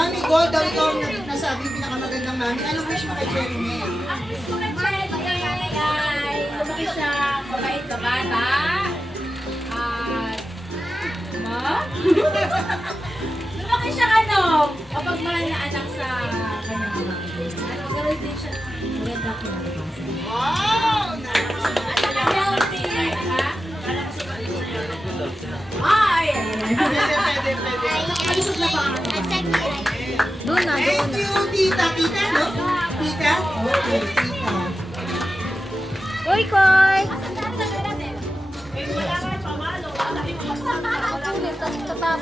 Mami Gold daw ikaw ang nasabi pinakamagandang mami. Anong wish mo kay Cherry May? Ang gusto ko kay Magay ay lumaki siya, mabait na bata. Lumaki siya mapagmahal na anak sa kanyang ama. At magkaroon din siya ng magandang kinabukasan. Wow! At saka healthy, ha? Ay! Pwede. Nakalisod na pa ang doon na, Thank you, tita. Tita, no? Tita? Okay, tita. Koy, Koy!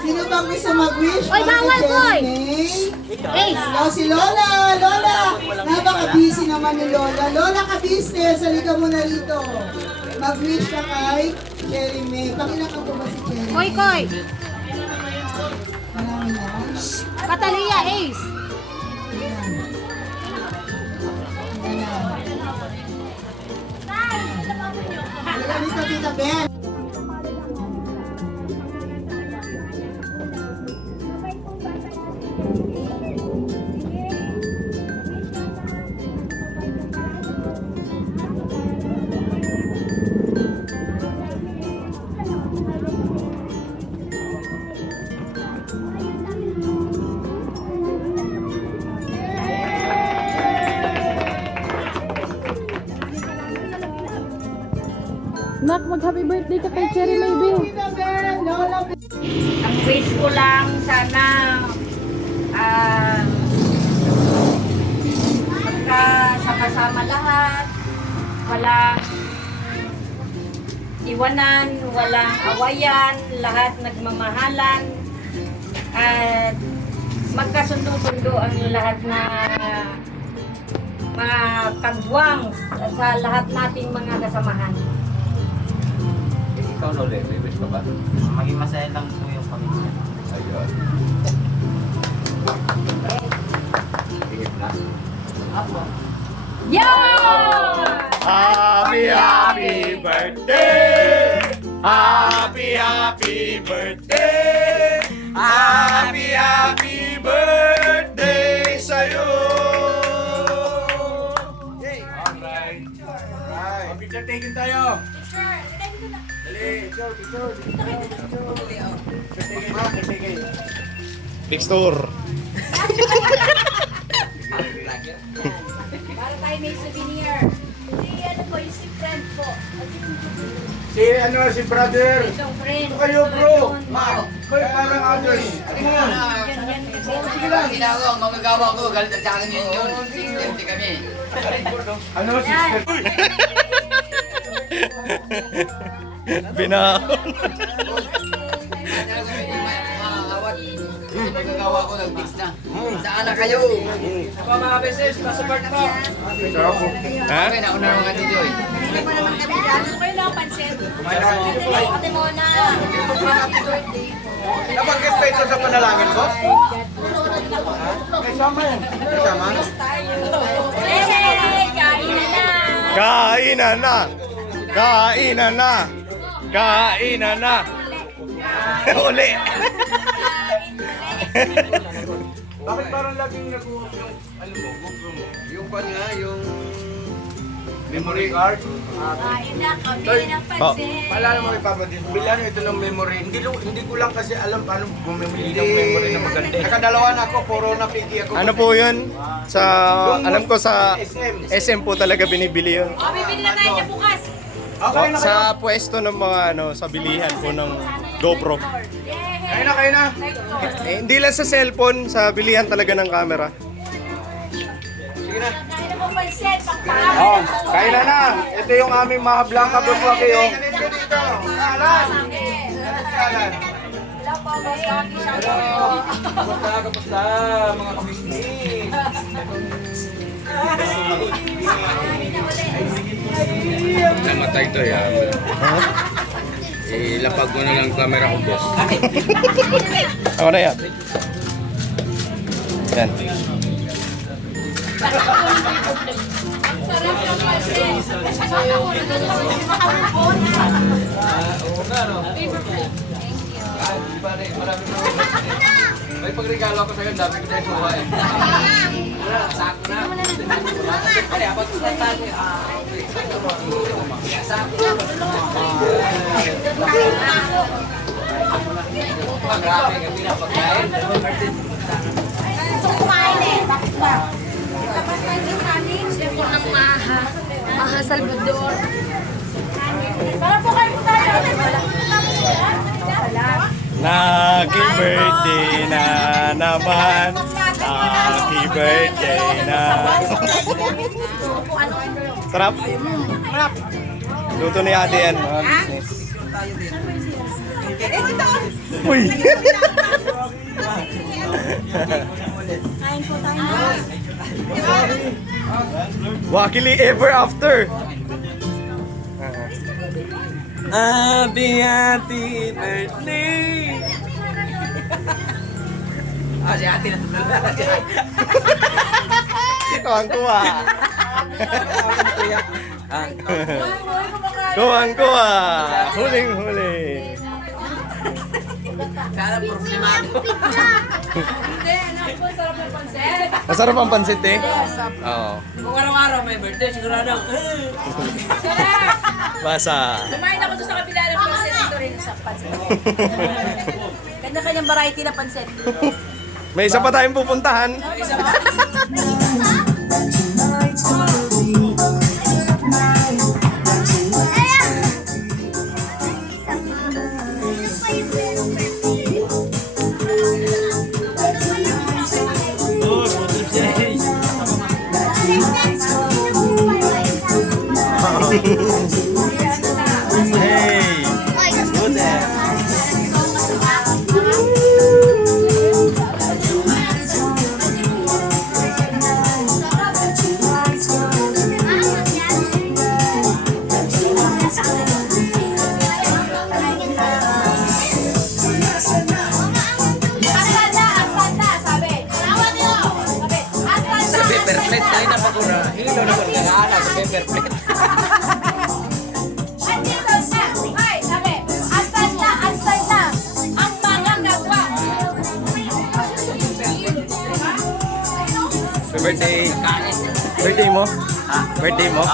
Sino bang gusto mag-wish? Oy, bawal, Koy! Ace! Si Lola! Lola! Napaka-busy naman ni Lola. Lola, ka-business. Halika mo na rito. Mag-wish ka kay Cherry May. Pakilang ka po ba si Cherry Koy, May? Koy! Marami na. Catalia, Ace! Halika dito, Tita Ben. Nak, mag-happy birthday ka kay Cherry May, Bill. Tita Ben, Lola Ben. Ang wish ko lang sana magkasama-sama lahat, walang iwanan, walang awayan, lahat nagmamahalan, at magkasundo-sundo ang lahat na mga kagwang sa lahat nating mga kasamahan. Ikaw, Lole, may wish ka ba? Maging masaya lang po yung pamilya. Ayun. Tingin na. Yeah! Happy birthday! Happy birthday! Happy birthday sa'yo! Alright. Alright. Picture taking tayo. Picture. Para tayo may souvenir. Si friend po. Si brother. Itong friend. Ito kayo, bro. Kayo parang others. Yan kasi. Ginagawa, magagawa ko, galit at sa akin yun. 620 kami. Ano, sister? Binaon. Magagawa ko ng fix na. Saan na kayo? Ha? Okay, nauna naman ka dito eh. Kayo lang pansin. Ate Mona. Happy birthday po. Nabanggit pa ito sa panalangin ko? Kasama yan. Kasama? Hey! Kainan na! Kainan na! Kainan na! Uli! Bakit parang laging nag-uusap yung ano mo, gusto mo? Yung pa nga, yung Memory card? Kain na kami ng pansin. Paalala mo kay Papa Dis, bilhan ito ng memory. Hindi ko lang kasi alam paano bumili ng memory na maganda. Nakadalawa na ako, puro napigi ako. Ano po yun? Sa, alam ko sa SM. SM po talaga binibili yun. O, bibili na tayo niya bukas. Okay na kayo. Sa pwesto ng mga sa bilihan po ng GoPro. Kayo na. Hindi lang sa cellphone, sa bilihan talaga ng camera. Sige na. Kain na po pansin. Oh, kain na. Ito yung aming mga Blanca Buswaki. Oh. Hello po, Boss Rocky. Kamusta mga kabisnes? Namatay to yan. Ilapag mo na lang camera ko, boss. Ako na yan. Yan. May pagregalo ako sa'yo, dami ko na yung buhay. Sako na. Ay, abang sa tali. Sako na. Grabe, kami na pagkain. Maha Salvador. Para po kayo po tayo. Happy birthday na naman. Happy birthday na. Sarap. Luto ni ate yan, mga business. Uy! Wackily ever after. Happy birthday. Si ate na tulala. Ito ang kuha. Kuwang kuha. Huling huli. Sana problemado. Hindi, anak po, sarap ng pansit. Masarap ang pansit eh. Oo. Kung araw-araw may birthday, sigurado. Sarap! Basa. Kumain ako doon sa kabila ng pansit. Ito rin sa pansit. Kanya-kanyang variety na pansit. May isa pa tayong pupuntahan. Hey! Good Paper plate tayo na pagura. Hilo na magkakaala sa paper plate. Birthday. Birthday mo? Birthday mo?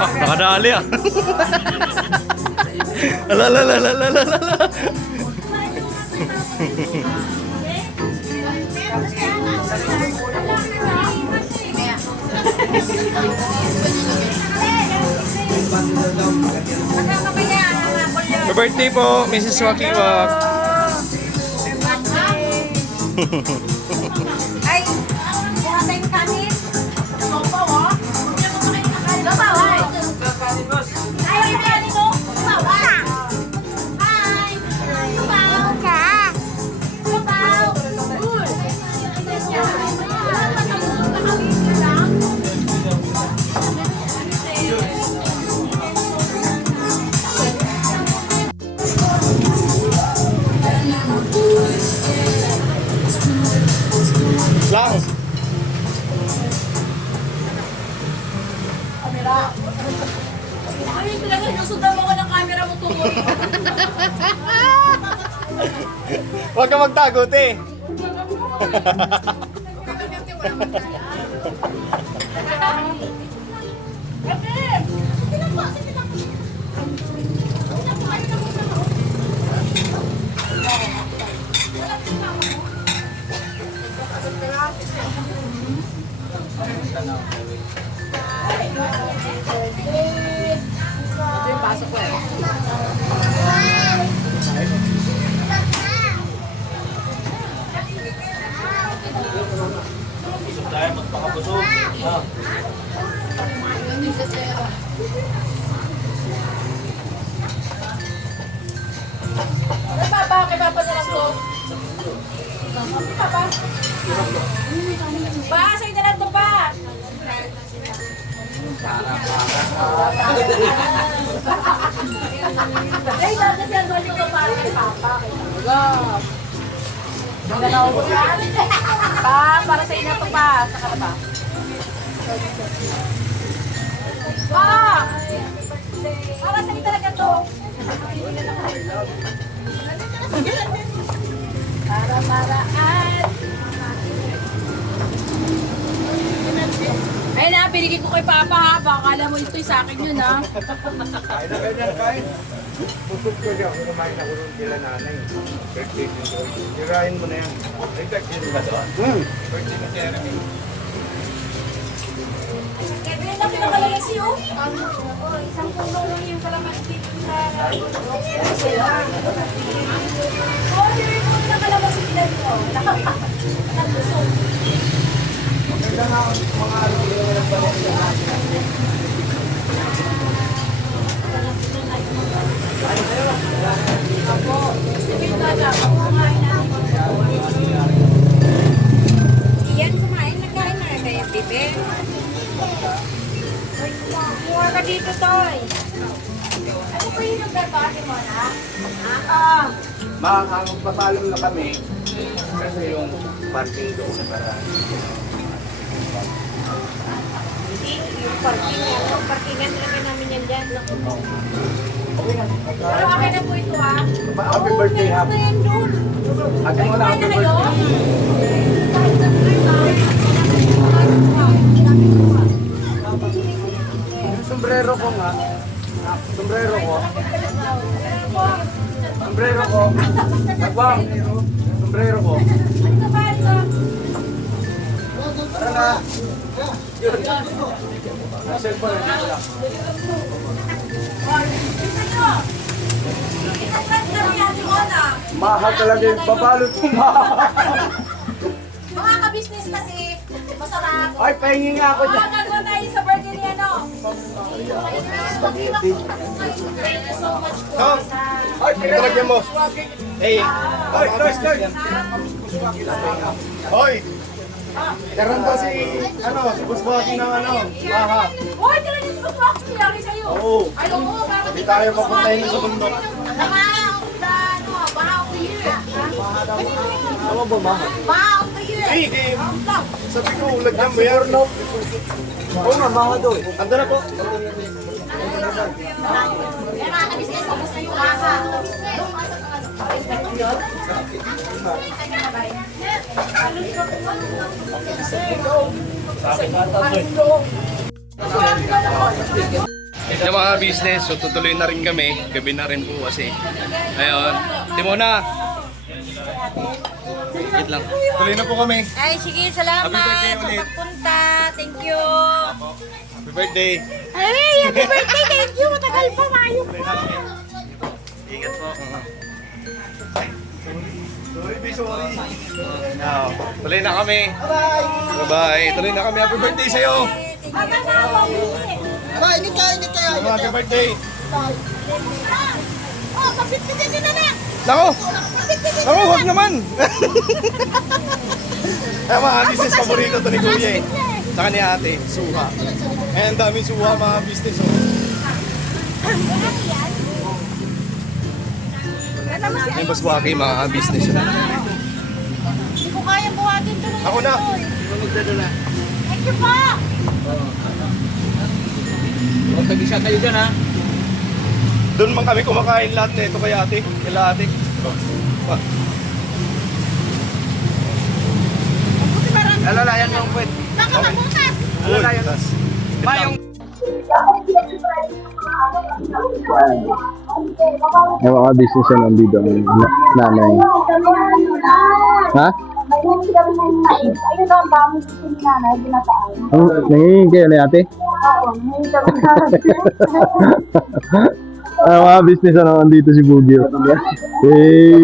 Nakadali ah. Alalalalala. Happy birthday po, Mrs. Wakiwak. Ay, buha tayong kanin. Sopo, oh. Lumaw, ay. Ay, yung kanin, oh. Lumaw, ay. Ay. Lumaw ka. Lumaw. Uy. Lang. Ay, talaga, nasundan mo ko ng camera mo tungo. Huwag ka magtago, te. Papa, kay Papa na lang to. Papa. Pa, sa'yo na lang to, pa. Ay, bakit yan doon yung para kay Papa? Para sa inyo to pa. Saka na ba? Para sa inyo talaga to. Para-paraan. Ayun na, binigay ko kay Papa ha. Baka akala mo ito'y sa akin yun ha. Kain na kayo dyan, kain. Pusok ko siya, kumain ako rin sila nanay. Birthday din ko. Sirahin mo na yan. Birthday din ba doon? Birthday na Jeremy. Kaya lang pinakalalasi oh. Isang tulong lang yung kalamansi sa... Oo, sila yung nakalamansi nila dito. Nakalusog. Iyan, kumain. Nagkain na kayo, bebe. Kuha ka dito, Toy. Ano po yung nagdabati mo na? Magpapalam na kami. Kasi yung parking doon para... Hindi, yung parkingan talaga namin yan dyan. Pero akin na po ito ha. Happy birthday, happy. Ayan doon. Ate mo na happy Kumain na kayo? birthday. Yung sombrero ko nga. Sombrero ko. Sombrero ko. Nagwang. Sombrero ko. Ano ba ito? Tara na. Yun. Cellphone na wala. Mahal talaga yung babalot mo, mahal. Mga ka-business kasi, masarap. Ay, pahingi nga ako dyan. Nagawa tayo sa birthday ni ano. Thank you so much po sa... Ay, Pinalagyan mo. Hey, Ay, Toy. hoy! Karoon daw si, si Buswaki ng Baha. Uy, talaga yung tutok ko nangyari sa'yo. Oo. Ay, oo, bakit Hindi tayo papuntahin sa bundok. Baha of the year. Ano ba, Baha? Baha of the year. Hey, game! Sabi ko, lagyan mo yan. Oo nga, Baha daw eh. Ando na po. Yan mga ka-business, kamusta yung baha? Yung mga business, so tutuloy na rin kami. Gabi na rin po kasi. Ayun. Timona! Wait lang. Tuloy na po kami. Ay, sige, salamat Happy birthday sa ulit. pagpunta. Thank you. Happy birthday! Ay, happy birthday. Thank you. Matagal pa, mayo pa. Ingat po. Sorry. Tuloy na kami. Bye-bye. Tuloy na kami. Happy birthday sa'yo. Ingat kayo. Happy birthday. Oh, kapit-kapit na na. Nako! Nako, huwag naman! Ay, mga business paborito to ni Kuya eh. Saka ni ate, suha. Eh, ang daming suha mga business. Oh. May Buswaki mga business. Hindi ko kaya buhatin ito. Ako na! Thank you po. Huwag tag-isa kayo dyan, ha? Doon man kami kumakain lahat nito kay ate. Kila ate. Alalayan mo, pwede. Baka mabutas. Alalayan. Ma, yung... Yung mga business na nandito ng nanay. Ha? Ayun daw ang dami sa sinanay, binataan. Nangingin kayo na ate? Oo, ngayon kami Mga business na nandito si Bugio. Hey!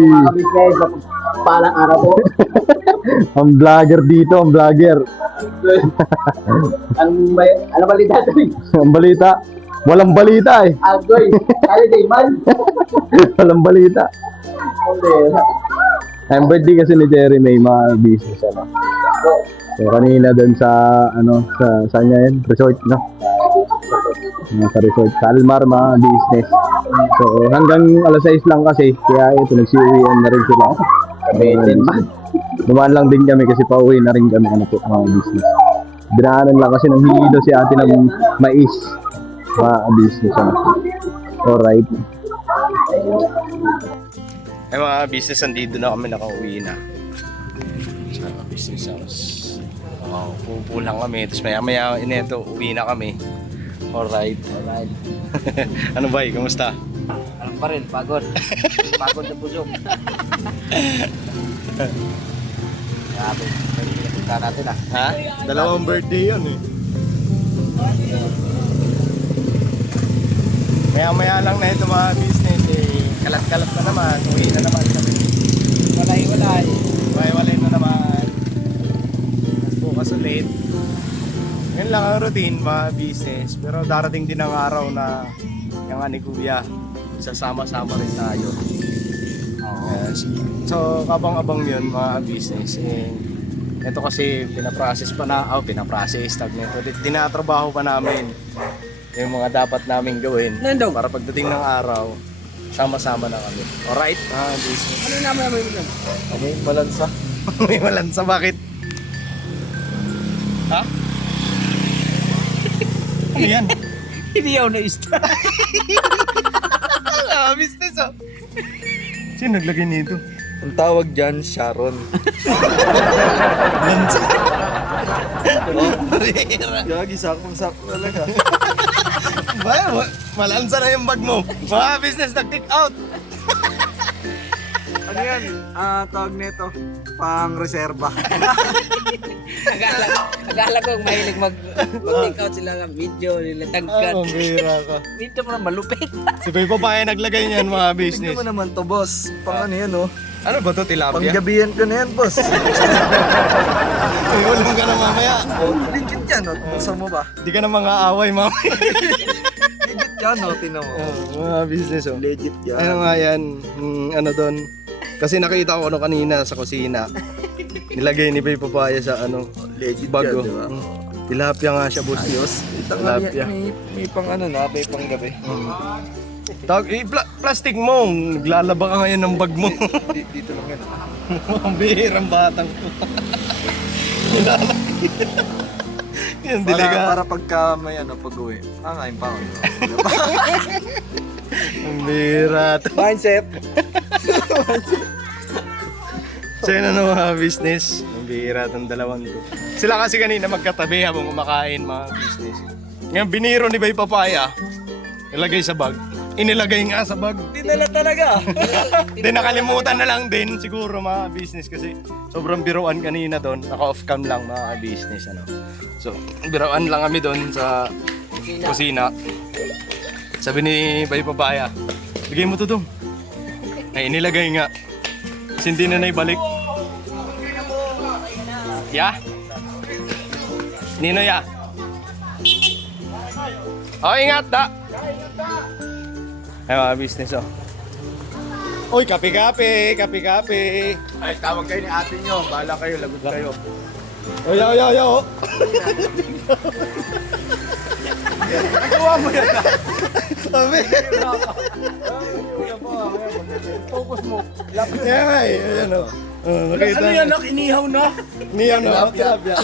Palang araw po. Ang vlogger dito, ang vlogger. Ano balita ito? Ang balita. Walang balita eh. Agoy, holiday man. Walang balita. Ang birthday kasi ni Jerry may mga business ano. So kanina doon sa sa saan niya yun? Resort no? Sa resort Kalmar mga business. So hanggang alas 6 lang kasi kaya ito nagsiuwian na rin sila. Dumaan lang din kami kasi pauwi na rin kami, ano po, mga business. Dinaanan lang kasi nang hingi daw si ate ng mais. Mga business, ano. Alright. Ay mga business, andito na kami, nakauwi na. Sa business house. Wow, pupo lang kami. Tapos maya-maya ineto, uwi na kami. Alright. Ano ba, kamusta? Alam pa rin, pagod. Pagod na busog. Grabe. Punta natin ah. Ha? Dalawang birthday yun eh. Maya-maya lang na ito mga business eh. Kalat-kalat na naman. Uwi na naman kami. Walay. Walay na naman. Mas bukas ulit. Yan lang ang routine mga business. Pero darating din ang araw na yung ni Kuya, sasama-sama rin tayo. Yes. So kabang-abang yun mga business. Ito kasi pinaprocess pa na, tag nito. Tinatrabaho pa namin yung mga dapat namin gawin para pagdating ng araw, sama-sama na kami. Alright? Business. Ano naman mo yun? May malansa. May malansa, bakit? Ha? Ano yan? Hindi ako na-ista. Business oh. Sino naglagay nito? Ang tawag dyan, Sharon. Lansa. Gagi, sakong-sakong talaga. Malansa na yung bag mo. Mga business, nag-take out. Ano yan? Tawag nito, pang-reserva. Akala ko mahilig mag-take out sila ng video nila tagkat. Bira ka. Dito mo na malupit. Si Boy Papaya naglagay niyan mga business. Tignan mo naman to, boss. Pang ano yan, oh. Ano ba to, tilapia? Panggabihan ko na yan, boss. Uy, ulong ka na mamaya. Legit yan, oh. Buksan mo ba? Di ka na mga away mamaya. Legit yan, oh. Tinan mo. Mga business oh. Legit yan. Ano nga yan? Ano doon? Kasi nakita ko ano kanina sa kusina. Nilagay ni Boy Papaya sa ano, Legit bago. yan, di ba? Tilapia nga siya, boss. Ayos. Tilapia. May pang ano na, may pang gabi. Plastic mo. Naglalaba ka ngayon ng bag mo. Dito lang yan. Ang bihirang batang to. Yan, diliga. Para pagka may ano, pag-uwi. Ngayon pa ako. Ang bihira to. Mindset. So yun ano mga business. Ang bihira itong dalawang to. Sila kasi kanina magkatabi habang kumakain mga business. Ngayon biniro ni Bay Papaya. Ilagay sa bag. Inilagay nga sa bag. Dinala talaga. Di nakalimutan na lang din siguro mga business kasi sobrang biruan kanina doon. Naka-off cam lang mga business ano. So biruan lang kami doon sa kusina. Sabi ni Bay Papaya, bigay mo to dong. Ay inilagay nga. Kasi hindi na naibalik. Ya? Nino ya? Oh, ingat da. Ay mga business oh. Uy, kape-kape, kape-kape. Ay, tawag kayo ni ate nyo. Bahala kayo, lagot kayo. Oy, yo. Nagawa mo yan na. Sabi. Focus mo. Yan ay, ayan o. Nakita. Ano yan, inihaw na? Niyan o. Tilapia.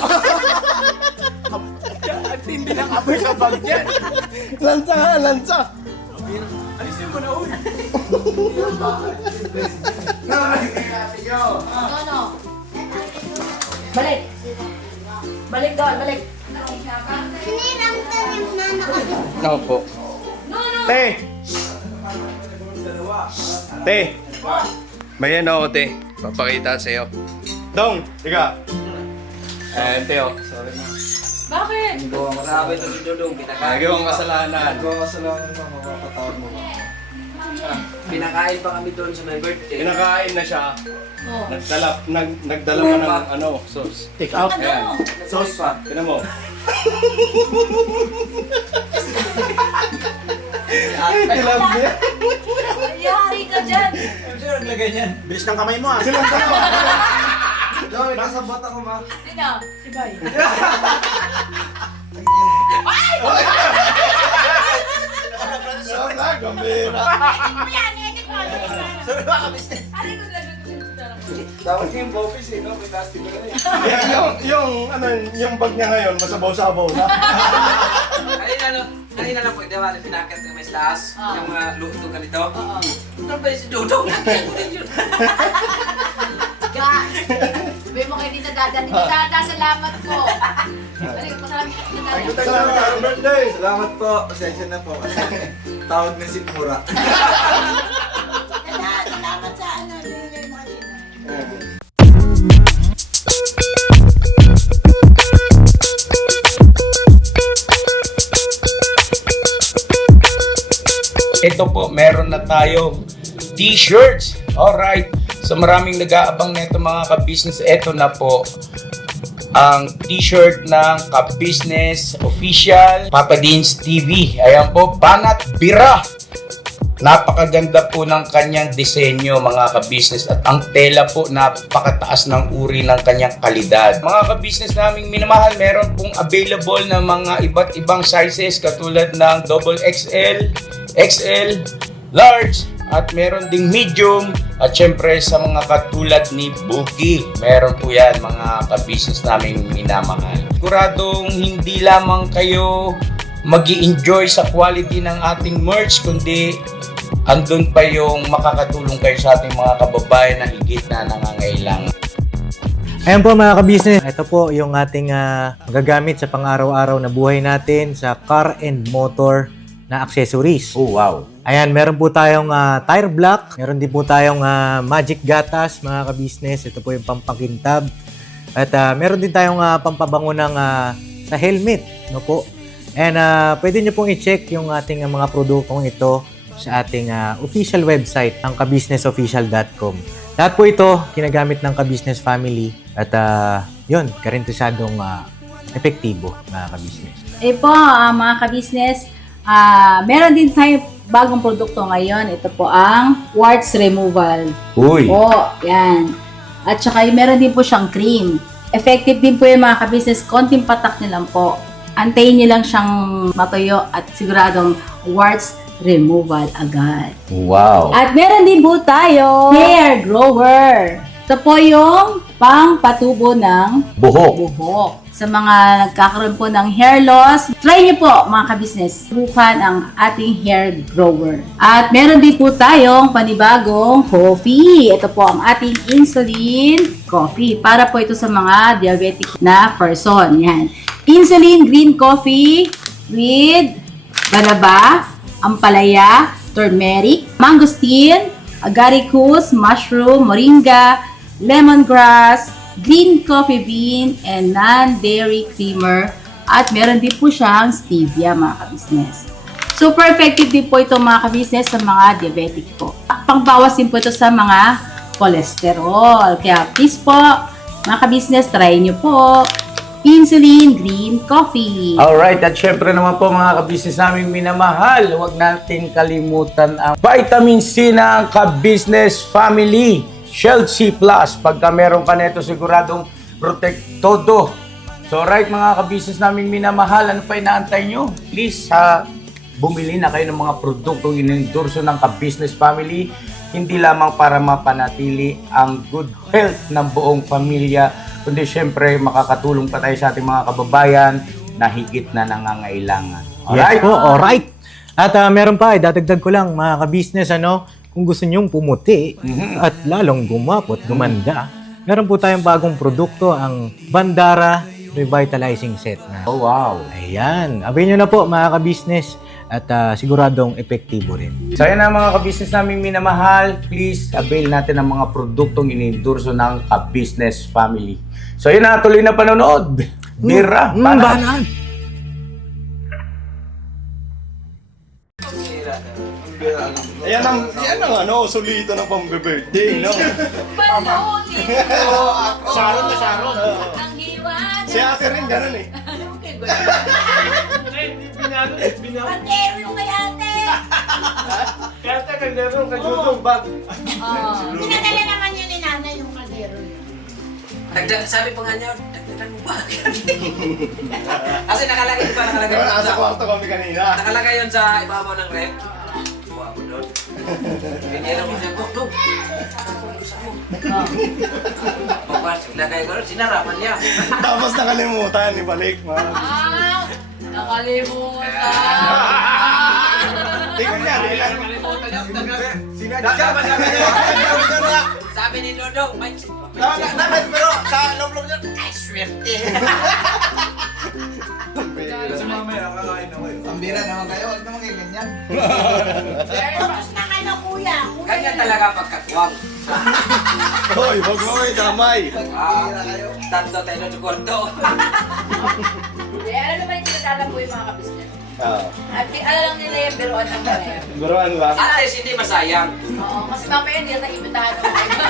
Ang tindi ng apoy sa bag yan. Lansa nga, lansa. Alisin mo na uy. Balik. Balik doon, balik. Ako po. Te! Te! May ano ako, te. Papakita sa'yo. Dong! Tiga! Te, oh. Sorry na. Bakit? Grabe ito si Dudong. Nagawang kasalanan. Kasalanan mo, mapapatawad mo. Pinakain pa kami doon sa my birthday. Kinakain na siya. Oh. Nagdala pa ng ano, sauce. Take out. Ayan. Sauce pa. Tinan mo. I love you. Yari ka dyan. Sino naglagay niyan? Bilis ng kamay mo ah. Joey, nasa bata ko ma. Sino? Si Bay. Sorry na, gambira. Edit mo yan, edit mo. Sorry ba, kabis? Aray ko lang. Dapat yung bopis eh, no? May plastic na eh. yung bag niya ngayon, masabaw-sabaw na. Kanina lang po, di ba, pinakat ng may stas, yung mga luto ganito. Ano ba yung si Dudong? Sabi mo kayo dito dada. Dada, salamat po. Salamat sa birthday! Salamat po. Pasensya na po kasi tawag na si Pura. Salamat sa ano, binigay mo kanina. Ito po, meron na tayong t-shirts. Alright. So maraming nag-aabang nito mga ka-business. Ito na po ang t-shirt ng ka-business official Papa Dean's TV. Ayan po, Banat Bira. Napakaganda po ng kanyang disenyo mga ka-business at ang tela po napakataas ng uri ng kanyang kalidad. Mga ka-business naming minamahal, meron pong available na mga iba't ibang sizes katulad ng XXL, XL, large, at meron ding medium at syempre sa mga katulad ni Buki. Meron po yan mga ka-business naming minamahal. Siguradong hindi lamang kayo mag-i-enjoy sa quality ng ating merch kundi andun pa yung makakatulong kayo sa ating mga kababayan na higit na nangangailangan. Ayan po mga ka-business, ito po yung ating magagamit sa pang-araw-araw na buhay natin sa car and motor na accessories. Oh wow! Ayan, meron po tayong tire block, meron din po tayong magic gatas mga ka-business. Ito po yung pampakintab. At meron din tayong pampabango ng sa helmet, no po. And pwede nyo pong i-check yung ating mga produktong ito sa ating official website, ang kabusinessofficial.com. Lahat po ito ginagamit ng ka-business family at yun, karentesadong epektibo mga ka-business. Po, mga ka-business, meron din tayo bagong produkto ngayon. Ito po ang warts removal. Uy! Po, yan. At saka meron din po siyang cream. Effective din po yung mga ka-business. Konting patak nyo lang po. Antayin nyo lang siyang matuyo at siguradong warts removal agad. Wow! At meron din po tayo hair grower. Ito po yung pang-patubo ng buhok. Sa mga nagkakaroon po ng hair loss, try nyo po mga ka-business. Subukan ang ating hair grower. At meron din po tayong panibagong coffee. Ito po ang ating insulin coffee. Para po ito sa mga diabetic na person. Yan. Insulin green coffee with banaba, ampalaya, turmeric, mangosteen, agaricus, mushroom, moringa, lemongrass, green coffee bean, and non-dairy creamer. At meron din po siyang stevia mga ka-business. Super effective din po ito mga ka-business sa mga diabetic po. Pangbawas din po ito sa mga cholesterol. Kaya please po mga ka-business, try nyo po insulin green coffee. Alright, at syempre naman po mga ka-business naming minamahal, huwag natin kalimutan ang vitamin C ng ka-business family, Shield C+. Pagka meron ka nito, siguradong protect todo. So alright mga ka-business naming minamahal, ano pa inaantay nyo? Please, bumili na kayo ng mga produktong inendorso ng ka-business family, hindi lamang para mapanatili ang good health ng buong pamilya, kundi syempre makakatulong pa tayo sa ating mga kababayan na higit na nangangailangan. Yes Alright? po, alright. At meron pa, dadagdag ko lang mga ka-business, kung gusto nyong pumuti at lalong gumapot, gumanda, meron po tayong bagong produkto, ang Bandara Revitalizing Set na. Oh wow! Ayan, abay nyo na po mga ka-business at siguradong epektibo rin. So yan na mga ka-business naming minamahal, please avail natin ang mga produktong inendorso ng ka-business family. So yun na, tuloy na panonood. Bira, Banat! Yan ang solito ng pang-birthday, no? Balon! Sharon na Sharon. Ang hiwan! Si ate rin, ganun eh. Pantero yung kay ate! Kaya ate, kaldero, kajudong bag. Pinadala naman yun ni nanay yung kadero. Sabi pa nga niya, dagdagan mo ba? Kasi nakalagay, di ba? Nakalagay Nasa kwarto kami kanina. Nakalagay yun sa ibabaw ng rep. Buha mo doon. Pinira mo siya, Dok. Papasok na kayo gano'n, sinarapan niya. Tapos nakalimutan, ibalik, ma. Nakalimutan. Tingnan niya, ilan. Sinadya ba sabi ni Dodong, may... Dapat, pero sa loob-loob niya, ay, swerte. Kasi mamaya, kakain na kayo. Ang bira naman kayo, huwag naman kayo ganyan. Tapos na kayo, kuya. Ganyan talaga pagkatwang. Hoy, wag mo kayo damay. Tanto tayo sa kwarto. Ano naman yung tinatala po yung mga kabisnes? Ah, At alam lang nila yung biruan ng kanya. buruan lang. At least hindi masayang. Oo, kasi mamaya hindi na imbitahan ng mga.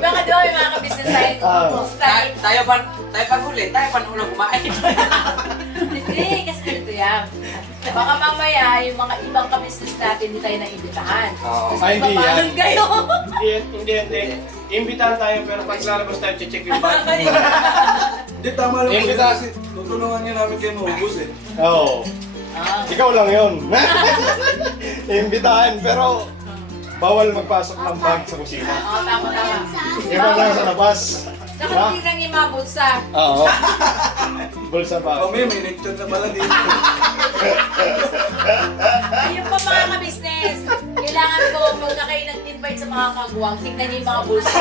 Baka di ba yung mga kabisnes tayo? Tayo pa huli, tayo pa ulang kumain. Hindi, kasi ganito yan. Baka mamaya yung mga ibang kabisnes natin hindi tayo naimbitahan. Oo. Ay, hindi yan. Papanon kayo. Hindi. Imbitahan tayo, pero pag lalabas tayo, check yung bag. Hindi, tama lang po. Imbita- Kasi tutulungan niya namin kayo maubos eh. Oo. Ikaw lang yun. Imbitahan, pero bawal magpasok ng bag sa kusina. Oo, tama. Ikaw lang sa labas. Saka hindi lang yung mga bulsa. Oo. Bulsa pa. Mamaya may lechon na pala dito. Ayun pa mga kabisnes. Kailangan ko, pagka kayo nag-invite sa mga kagwang, tignan niyo yung mga bulsa.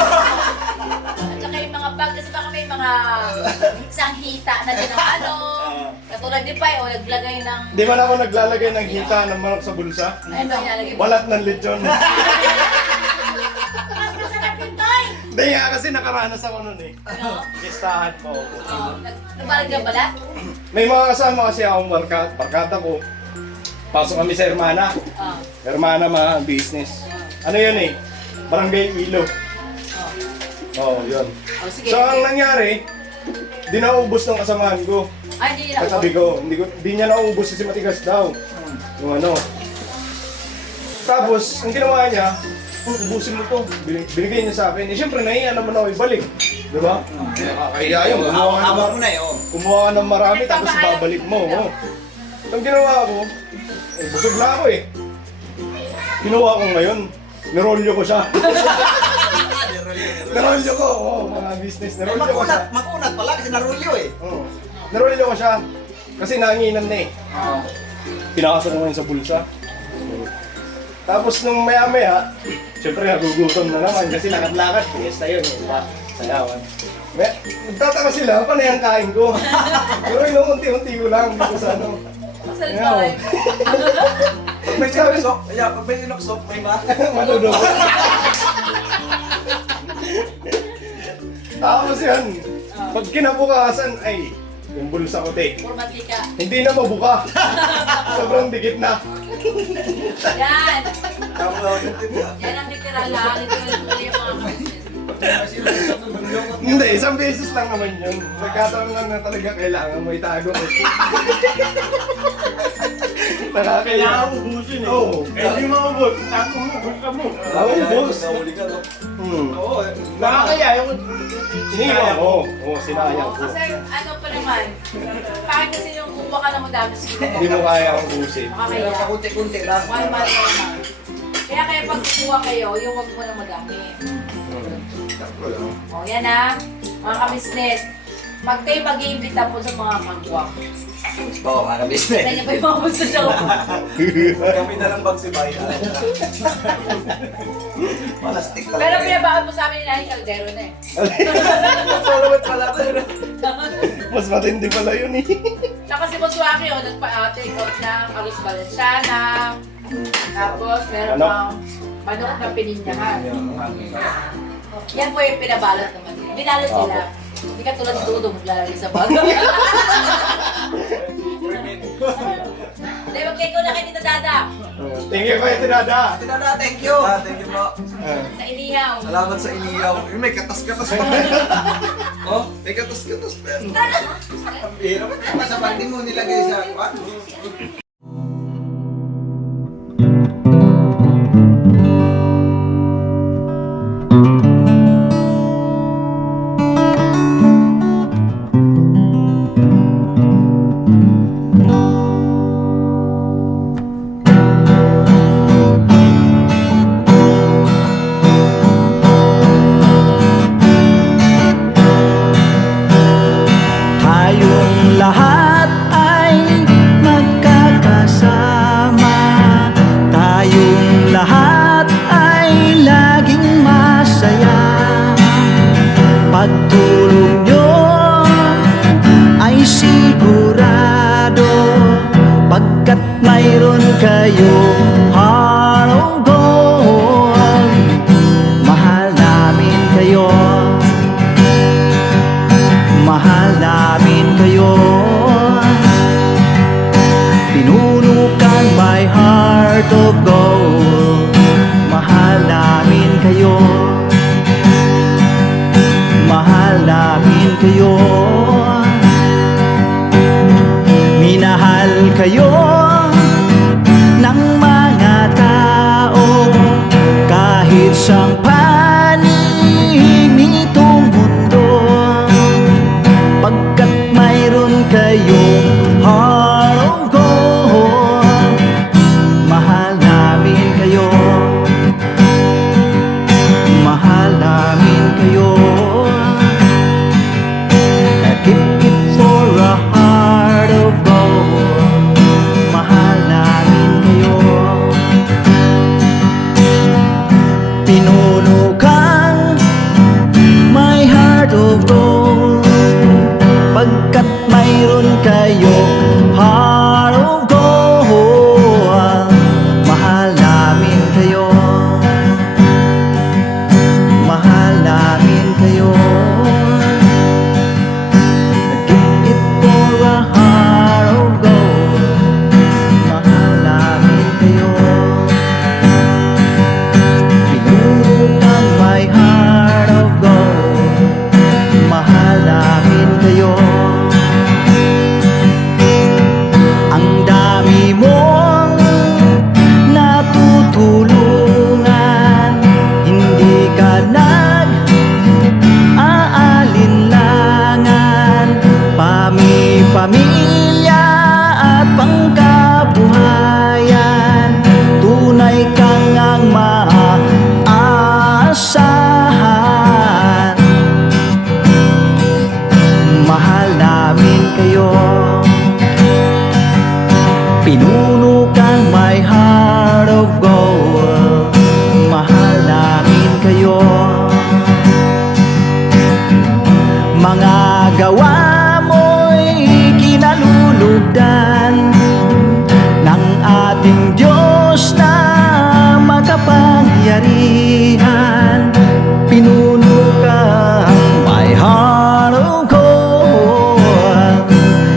At saka yung mga bag, kasi baka may mga isang hita na din ang ano. Katulad ni Pai, o naglagay ng... Di ba na ako naglalagay ng hita ng manok sa bulsa? Ano yung nalagay mo? Walat ng lechon. Mas masarap yung toy. Hindi nga kasi nakaranas ako nun eh. Ano? Listahan po. Nagbalag ka pala? May mga kasama kasi akong barkada ko. Pasok kami sa Hermana. Hermana mga business. Ano yun eh? Barangay Ilo. Oo, yun. Oh, sige. So ang nangyari, di naubos ng kasamahan ko. Ay, hindi na Katabi ko, di niya naubos kasi matigas daw. Yung ano. Tapos, ang ginawa niya, ubusin mo to. Binigay niya sa akin. Eh, syempre, nahiya naman ako ibalik. Di ba? Kaya yun, kumuha ka ng marami, tapos babalik mo. Oh. Ang ginawa ko, busog na ako eh. Kinuha ko ngayon, nirolyo ko siya. Nirolyo ko, mga business, nirolyo ko siya. Makunat pala kasi narulyo eh. Oo. Nirolyo ko siya, kasi nanginan na eh. Pinakasok ko ngayon sa bulsa. Tapos nung maya-maya, syempre nagugutom na naman kasi lakad-lakad, fiesta yun eh, diba? Sayawan. Nagtataka sila, paano yung kain ko? Pero yun, unti-unti ko lang dito sa ano. Salbay. Pag may sinuksok, pag may sinuksok, may Matulog. Tapos yan, pag kinabukasan ay, yung bulsa ko te, Puro mantika. hindi na mabuka. Sobrang dikit na. Yan. Yan ang literal lang. Literal yung mga kabisnes. Hindi, isang beses lang naman yun. Nagkataon lang na talaga kailangan mo itago. Kailangan ubusin eh. Oo. Hindi mo ubus. Tago mo, bulsa mo. Ubus. Nahuli ka, no? Oo. Nakakaya yung... Sinayang ko. Oo, sinayang ko. Kasi ano pa naman, bakit kasi yung kuha ka ng madami siguro? Hindi mo kaya ang ubusin. Makakaya. Kunti-kunti lang. Mahal naman. Kaya pag kuha kayo, yung wag mo na madami. O yan ha, mga kabisnes. Pag kayo mag-iimbita po sa mga kagwang, Oo, mga business. sa inyo pa yung mga bulsa siya. Kami na lang bagsibay. Malastik talaga. Pero pinabaan mo sa amin na yung kaldero na eh. Salawat pala ko yun. Mas matindi pala yun eh. Tsaka si Bonsuaki, nagpa-take out ng Arroz Valenciana. Tapos meron Manok. pang manok na pininyahan. Yan po yung pinabalot naman. Binalot nila. Hindi ka tulad dito maglalagay sa bag. Hindi, mag-take out na kay Tita Dada. Thank you, Kuya Tinada. Tinada, thank you. Thank you po. Sa Inihaw. Salamat sa iniyaw. May katas-katas pa. Oh, may katas-katas pa. Ang hirap. Sa bandi mo nilagay sa kwan. lahat ay magkakasama, tayong lahat ay laging masaya. Pagtulong nyo ay sigurado, pagkat mayroon kayong heart of gold. Mahal namin kayo, mahal namin kayo. Pinuno kang my heart of gold. Mahal namin kayo, mahal namin kayo. Minahal kayo ng mga tao kahit sang panig nitong mundo, pagkat mayroon kayong heart of gold. Mahal namin kayo, mahal namin kayo. Keep it for a heart of gold. Mahal namin kayo. Pinuno kang my heart of gold, pagkat mayroon kayong heart of gold. Mahal namin kayo, mahal namin kayo. Give it for a heart of gold. Mahal namin kayo. Pinuno kang my heart of gold. Mahal namin kayo. Ang dami mong natutulungan, hindi ka nag-aalinlangan. Pamilya at pangkabuhayan, tunay kang ang maaasahan. Mahal namin kayo, pinuno kang my heart of gold. Mahal namin kayo. Mga gawa mo'y kinalulugdan ng ating Diyos na makapangyarihan. Pinuno kang my heart of gold.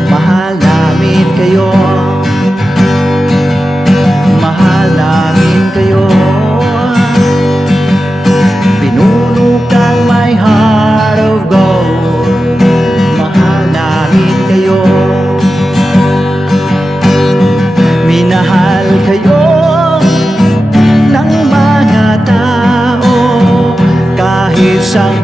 Mahal namin kayo, mahal namin kayo. Pinuno kang my heart of gold. Mahal namin kayo. Minahal kayo ng mga tao kahit sang